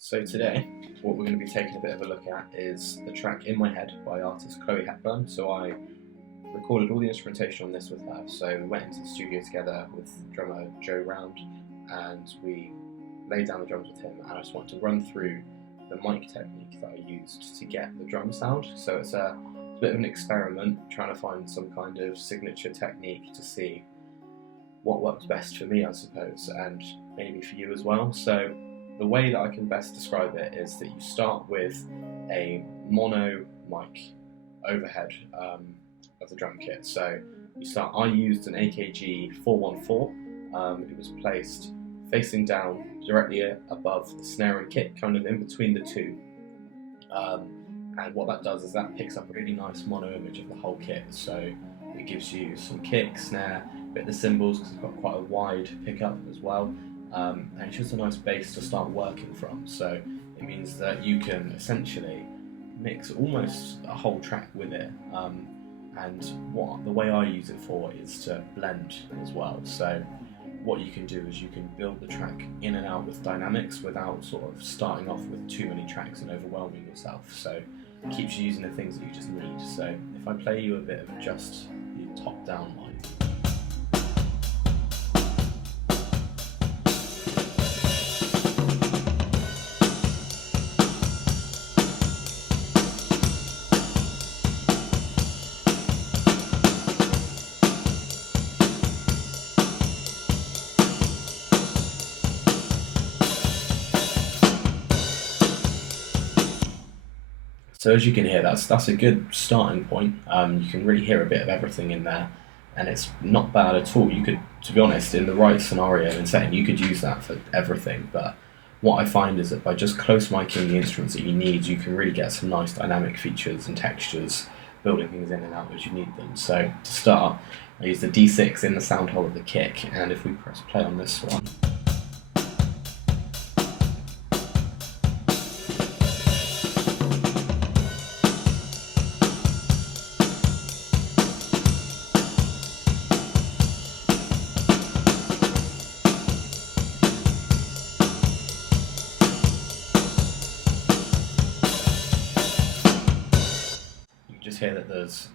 So today, what we're going to be taking a bit of a look at is the track In My Head by artist Chloe Hepburn. So I recorded all the instrumentation on this with her. So we went into the studio together with drummer Joe Round and we laid down the drums with him, and I just wanted to run through the mic technique that I used to get the drum sound. So it's a bit of an experiment, trying to find some kind of signature technique to see what works best for me, I suppose, and maybe for you as well. So the way that I can best describe it is that you start with a mono mic overhead of the drum kit. So I used an AKG 414. It was placed facing down directly above the snare and kick, kind of in between the two. And what that does is that picks up a really nice mono image of the whole kit. So it gives you some kick, snare, a bit of the cymbals because it's got quite a wide pickup as well. And it's just a nice bass to start working from. So it means that you can essentially mix almost a whole track with it. And the way I use it for is to blend as well. So what you can do is you can build the track in and out with dynamics without sort of starting off with too many tracks and overwhelming yourself. So it keeps you using the things that you just need. So if I play you a bit of just the top down line. So as you can hear, that's a good starting point. You can really hear a bit of everything in there, and it's not bad at all. You could, to be honest, in the right scenario and setting, you could use that for everything. But what I find is that by just close miking the instruments that you need, you can really get some nice dynamic features and textures, building things in and out as you need them. So to start, I use the D6 in the sound hole of the kick, and if we press play on this one. Just hear that there's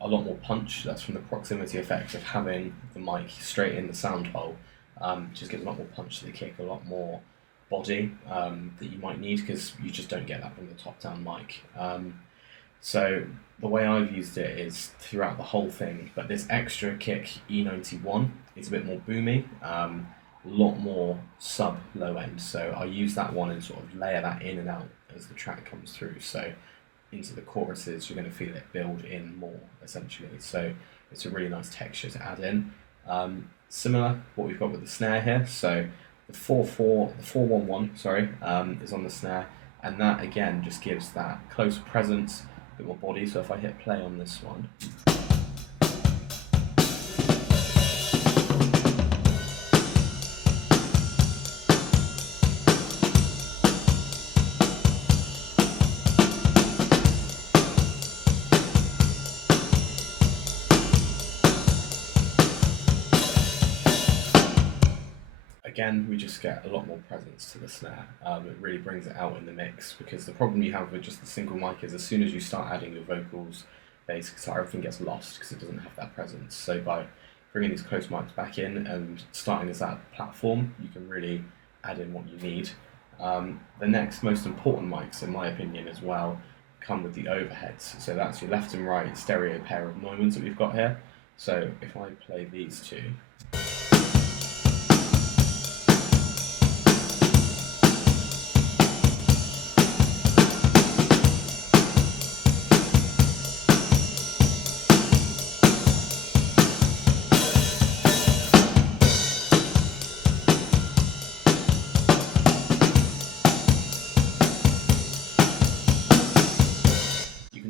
a lot more punch. That's from the proximity effect of having the mic straight in the sound hole. Just gives a lot more punch to the kick, a lot more body that you might need, because you just don't get that from the top down mic. So the way I've used it is throughout the whole thing, but this extra kick E91 is a bit more boomy, a lot more sub low end. So I use that one and sort of layer that in and out as the track comes through. So into the choruses, you're going to feel it build in more, essentially. So it's a really nice texture to add in. Similar, what we've got with the snare here. So the 411, is on the snare, and that again just gives that close presence, a bit more body. So if I hit play on this one. Again, we just get a lot more presence to the snare. It really brings it out in the mix, because the problem you have with just the single mic is as soon as you start adding your vocals, bass, guitar, everything gets lost because it doesn't have that presence. So by bringing these close mics back in and starting as that platform, you can really add in what you need. The next most important mics, in my opinion as well, come with the overheads. So that's your left and right stereo pair of Neumanns that we've got here. So if I play these two.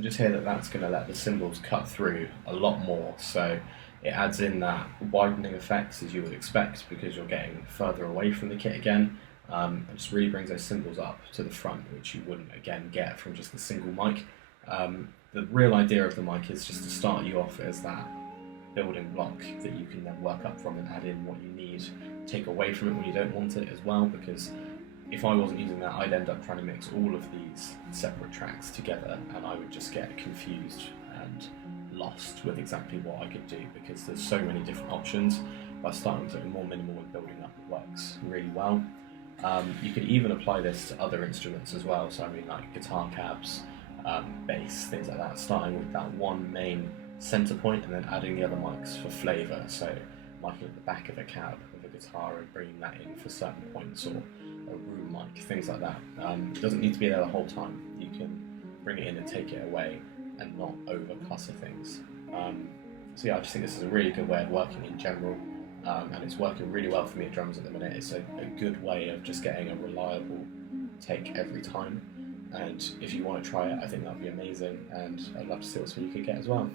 Just hear that that's going to let the cymbals cut through a lot more, so it adds in that widening effects as you would expect, because you're getting further away from the kit again. It just really brings those cymbals up to the front, which you wouldn't again get from just the single mic. The real idea of the mic is just to start you off as that building block that you can then work up from and add in what you need, take away from it when you don't want it as well, because if I wasn't using that, I'd end up trying to mix all of these separate tracks together, and I would just get confused and lost with exactly what I could do, because there's so many different options. By starting something more minimal and building up, it works really well. You could even apply this to other instruments as well, so I mean like guitar cabs, bass, things like that, starting with that one main centre point and then adding the other mics for flavour, so miking at the back of a cab with a guitar and bringing that in for certain points, or a room mic, things like that. It doesn't need to be there the whole time. You can bring it in and take it away and not over-clutter things. So yeah, I just think this is a really good way of working in general, and it's working really well for me at drums at the minute. It's a good way of just getting a reliable take every time, and if you want to try it, I think that would be amazing, and I'd love to see what you could get as well.